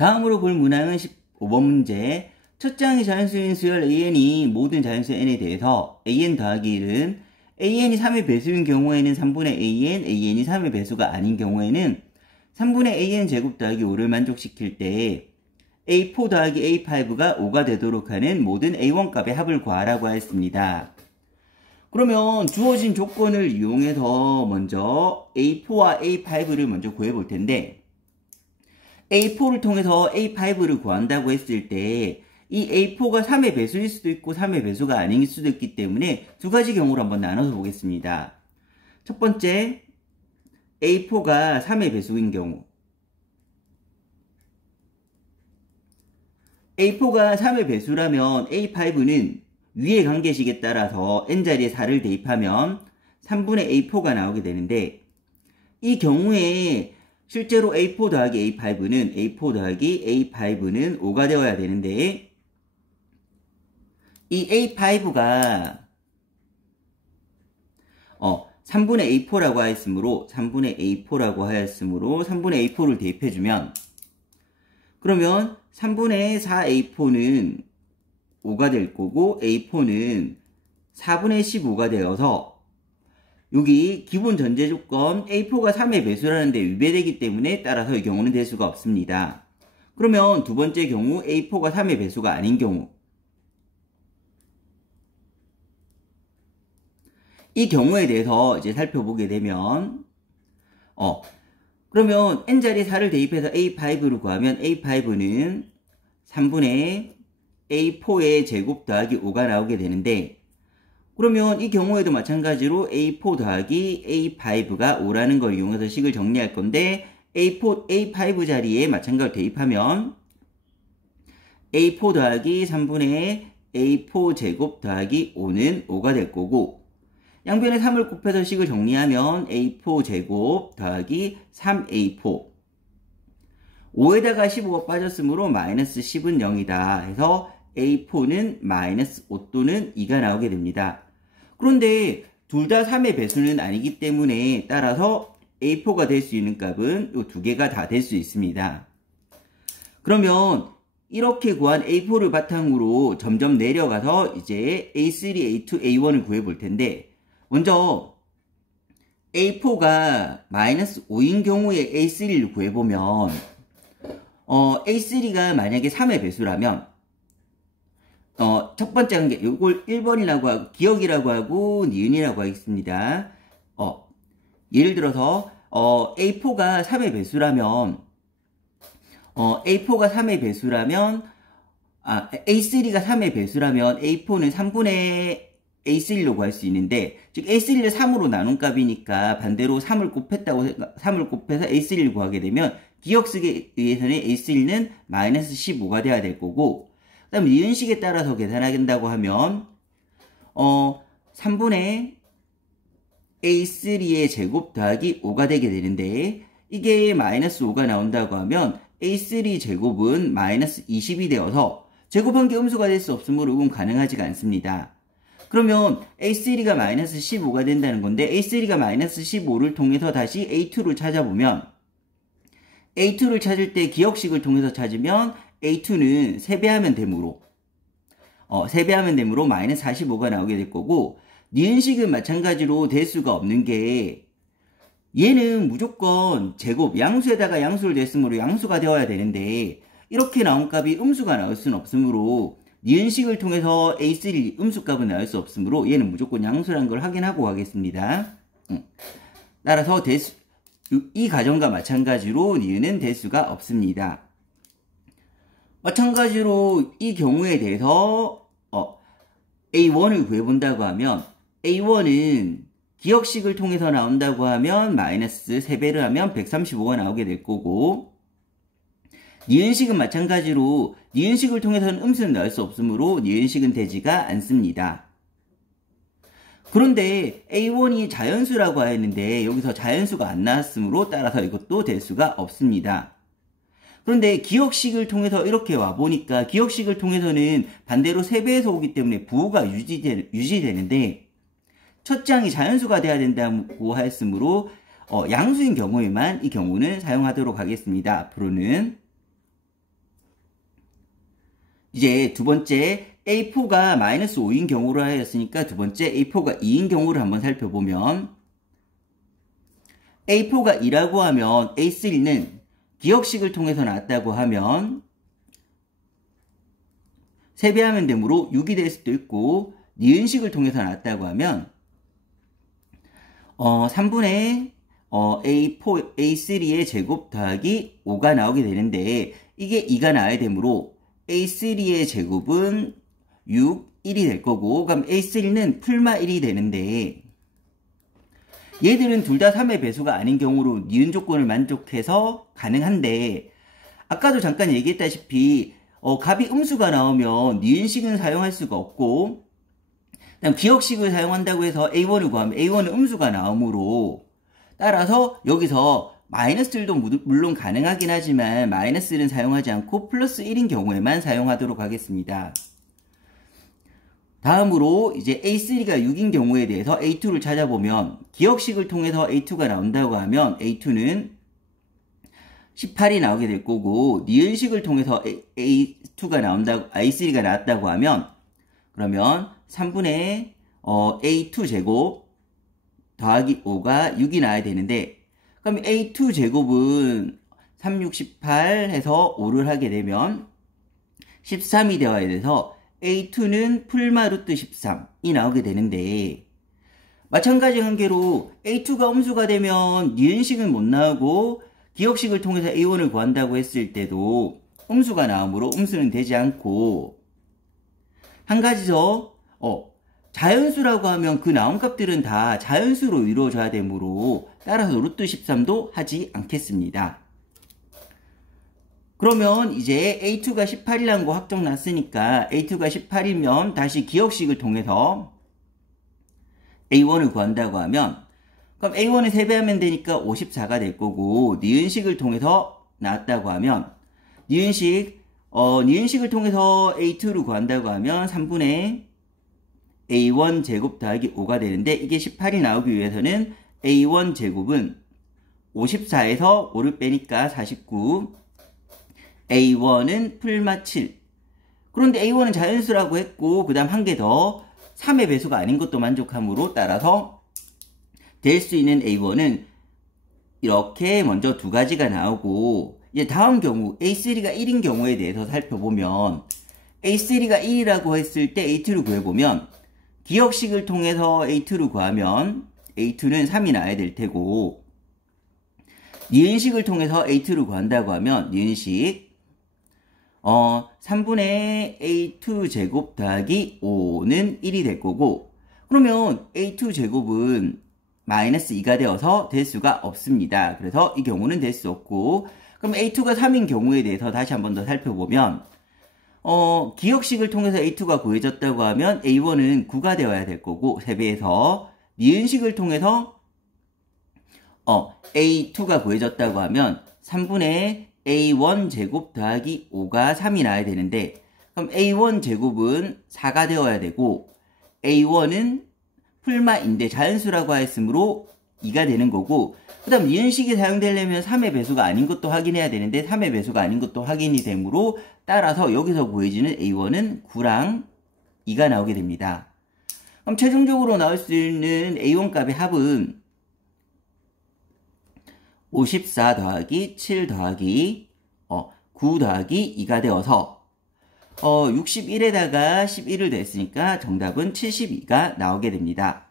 다음으로 볼 문항은 15번 문제. 첫 장의 자연수인 수열 AN이 모든 자연수 N에 대해서 AN 더하기 1은 AN이 3의 배수인 경우에는 3분의 AN, AN이 3의 배수가 아닌 경우에는 3분의 AN 제곱 더하기 5를 만족시킬 때 A4 더하기 A5가 5가 되도록 하는 모든 A1 값의 합을 구하라고 하였습니다. 그러면 주어진 조건을 이용해서 먼저 A4와 A5를 먼저 구해볼 텐데, A4를 통해서 A5를 구한다고 했을 때 이 A4가 3의 배수일 수도 있고 3의 배수가 아닐 수도 있기 때문에 두 가지 경우를 한번 나눠서 보겠습니다. 첫 번째, A4가 3의 배수인 경우, A4가 3의 배수라면 A5는 위의 관계식에 따라서 n자리에 4를 대입하면 3분의 A4가 나오게 되는데, 이 경우에 실제로 A4 더하기 A5는 A4 더하기 A5는 5가 되어야 되는데, 이 A5가 3분의 A4라고 하였으므로 3분의 A4를 대입해주면, 그러면 3분의 4A4는 5가 될 거고 A4는 4분의 15가 되어서, 여기 기본 전제 조건 A4가 3의 배수라는데 위배되기 때문에 따라서 이 경우는 될 수가 없습니다. 그러면 두 번째 경우 A4가 3의 배수가 아닌 경우, 이 경우에 대해서 이제 살펴보게 되면 그러면 n자리에 4를 대입해서 A5를 구하면 A5는 3분의 A4의 제곱 더하기 5가 나오게 되는데, 그러면 이 경우에도 마찬가지로 A4 더하기 A5가 5라는 걸 이용해서 식을 정리할 건데, A5 자리에 마찬가지로 대입하면 A4 더하기 3분의 A4 제곱 더하기 5는 5가 될 거고, 양변에 3을 곱해서 식을 정리하면 A4 제곱 더하기 3A4, 5에다가 15가 빠졌으므로 마이너스 10은 0이다 해서 A4는 마이너스 5 또는 2가 나오게 됩니다. 그런데 둘 다 3의 배수는 아니기 때문에 따라서 A4가 될 수 있는 값은 이 두 개가 다 될 수 있습니다. 그러면 이렇게 구한 A4를 바탕으로 점점 내려가서 이제 A3, A2, A1을 구해볼 텐데, 먼저 A4가 마이너스 5인 경우에 A3를 구해보면 A3가 만약에 3의 배수라면 첫 번째 관계, 이걸 1번이라고 하고 기억이라고 하고 니은이라고 하겠습니다. 예를 들어서 A4가 3의 배수라면 A4가 3의 배수라면 A3가 3의 배수라면 A4는 3분의 A3로 구할 수 있는데, 즉 A3를 3으로 나눈 값이니까 반대로 3을 곱해서 A3를 구하게 되면 기억 쓰기에 의해서는 A3는 마이너스 15가 돼야 될 거고, 그 다음에 니은식에 따라서 계산한다고 하면 3분의 A3의 제곱 더하기 5가 되게 되는데, 이게 마이너스 5가 나온다고 하면 A3 제곱은 마이너스 20이 되어서 제곱한 게 음수가 될 수 없으므로 이건 가능하지가 않습니다. 그러면 A3가 마이너스 15가 된다는 건데, A3가 마이너스 15를 통해서 다시 A2를 찾아보면, A2를 찾을 때 기억식을 통해서 찾으면 A2는 3배하면 되므로 3배하면 되므로 마이너스 45가 나오게 될 거고, 니은식은 마찬가지로 될 수가 없는 게, 얘는 무조건 제곱, 양수에다가 양수를 냈으므로 양수가 되어야 되는데, 이렇게 나온 값이 음수가 나올 수는 없으므로 니은식을 통해서 A3 음수값은 나올 수 없으므로 얘는 무조건 양수라는 걸 확인하고 가겠습니다. 따라서 이 가정과 마찬가지로 니은은 될 수가 없습니다. 마찬가지로 이 경우에 대해서 A1을 구해본다고 하면, A1은 기억식을 통해서 나온다고 하면 마이너스 3배를 하면 135가 나오게 될 거고, 니은식은 마찬가지로 니은식을 통해서는 음수는 나올 수 없으므로 니은식은 되지가 않습니다. 그런데 A1이 자연수라고 하였는데 여기서 자연수가 안 나왔으므로 따라서 이것도 될 수가 없습니다. 그런데 기억식을 통해서 이렇게 와보니까 기억식을 통해서는 반대로 3배에서 오기 때문에 부호가 유지되는데, 첫 장이 자연수가 돼야 된다고 하였으므로 양수인 경우에만 이 경우는 사용하도록 하겠습니다. 앞으로는. 이제 두 번째 A4가 마이너스 5인 경우로 하였으니까 두 번째 A4가 2인 경우를 한번 살펴보면 A4가 2라고 하면 A3는 기억식을 통해서 나왔다고 하면 세배하면 되므로 6이 될 수도 있고 니은식을 통해서 나왔다고 하면 3분의 A4, A3의 제곱 더하기 5가 나오게 되는데 이게 2가 나와야 되므로 A3의 제곱은 6, 1이 될 거고 그럼 A3는 풀마 1이 되는데 얘들은 둘 다 3의 배수가 아닌 경우로 니은 조건을 만족해서 가능한데 아까도 잠깐 얘기했다시피 값이 음수가 나오면 니은식은 사용할 수가 없고 그다음 기억식을 사용한다고 해서 A1을 구하면 A1은 음수가 나오므로 따라서 여기서 마이너스들도 물론 가능하긴 하지만 마이너스는 사용하지 않고 플러스 1인 경우에만 사용하도록 하겠습니다. 다음으로 이제 A3가 6인 경우에 대해서 A2를 찾아보면 기억식을 통해서 A2가 나온다고 하면 A2는 18이 나오게 될 거고 니은식을 통해서 A2가 나온다고 A3가 나왔다고 하면 그러면 3분의 A2 제곱 더하기 5가 6이 나와야 되는데 그럼 A2 제곱은 3, 6, 18 해서 5를 하게 되면 13이 되어야 돼서 A2는 풀마 루트 13이 나오게 되는데 마찬가지 관계로 A2가 음수가 되면 니은식은 못 나오고 기억식을 통해서 A1을 구한다고 했을 때도 음수가 나오므로 음수는 되지 않고 한 가지 더 자연수라고 하면 그 나온 값들은 다 자연수로 이루어져야 되므로 따라서 루트 13도 하지 않겠습니다. 그러면 이제 A2가 18이라는 거 확정 났으니까 A2가 18이면 다시 기억식을 통해서 A1을 구한다고 하면 그럼 A1을 세배하면 되니까 54가 될 거고 니은식을 통해서 나왔다고 하면 니은식을 통해서 A2를 구한다고 하면 3분의 A1 제곱 더하기 5가 되는데 이게 18이 나오기 위해서는 A1 제곱은 54에서 5를 빼니까 49 A1은 풀마 7 그런데 A1은 자연수라고 했고 그 다음 한 개 더 3의 배수가 아닌 것도 만족하므로 따라서 될 수 있는 A1은 이렇게 먼저 두 가지가 나오고 이제 다음 경우 A3가 1인 경우에 대해서 살펴보면 A3가 1이라고 했을 때 A2를 구해보면 기억식을 통해서 A2를 구하면 A2는 3이 나와야 될 테고 니은식을 통해서 A2를 구한다고 하면 니은식 3분의 A2 제곱 더하기 5는 1이 될 거고 그러면 A2 제곱은 마이너스 2가 되어서 될 수가 없습니다. 그래서 이 경우는 될 수 없고 그럼 A2가 3인 경우에 대해서 다시 한 번 더 살펴보면 기억식을 통해서 A2가 구해졌다고 하면 A1은 9가 되어야 될 거고 3배에서 니은식을 통해서 A2가 구해졌다고 하면 3분의 A1 제곱 더하기 5가 3이 나와야 되는데 그럼 A1 제곱은 4가 되어야 되고 A1은 풀마인데 자연수라고 하였으므로 2가 되는 거고 그 다음 니은식이 사용되려면 3의 배수가 아닌 것도 확인해야 되는데 3의 배수가 아닌 것도 확인이 되므로 따라서 여기서 구해지는 A1은 9랑 2가 나오게 됩니다. 그럼 최종적으로 나올 수 있는 A1 값의 합은 54 더하기 7 더하기 9 더하기 2가 되어서 61에다가 11을 냈으니까 정답은 72가 나오게 됩니다.